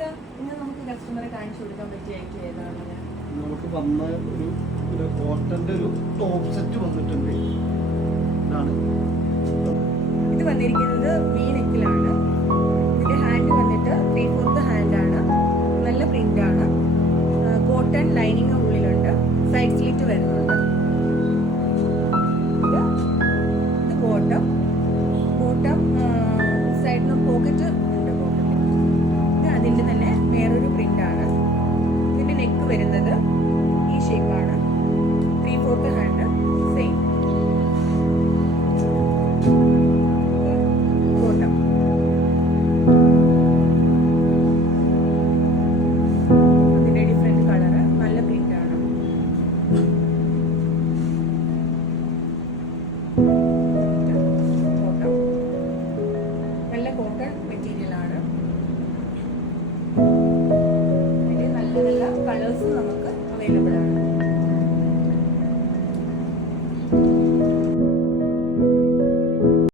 ഇന്ന് നമുക്ക് കസ്റ്റമറെ കാണിച്ചു കൊടുക്കാൻ പറ്റിയ ഐറ്റം ഏതാണ്? നമുക്ക് വന്ന ഒരു കോട്ടന്റെ ഒരു ടോപ്പ് സെറ്റ് വന്നിട്ടുണ്ട്. ഇതാണ് ഇത് വന്നിരിക്കുന്നത് V-നെക്കിലാണ്. ഇതിന്റെ ഹാൻഡ് വന്നിട്ട് 3/4 ഹാൻഡാണ്. നല്ല പ്രിന്റ് ആണ്. കോട്ടൺ ലൈനിങ് ഉള്ളിലുണ്ട്. സൈഡ് സ്ലിറ്റ് വരുന്നുണ്ട്. ഇത് ബോട്ടം സൈഡിലും പോക്കറ്റ് ഉണ്ട്. ഇത് അതിന്റെ തന്നെ വേറൊരു പ്രിന്റ് ആണ്. ഇതിന്റെ നെക്ക് വരുന്നത് ഈ ഷേപ്പാണ്. 3/4 ഹാൻഡ് സെയിം. ബോട്ടം അതിന്റെ ഡിഫറെന്റ് കളറ്. നല്ല പ്രിന്റ് ആണ്. ബോട്ടം നല്ല കോട്ടൺ മെറ്റീരിയൽ ആണ്. അതിന്റെ നല്ല നല്ല കളേഴ്സ് നമുക്ക് അവൈലബിൾ ആണ്.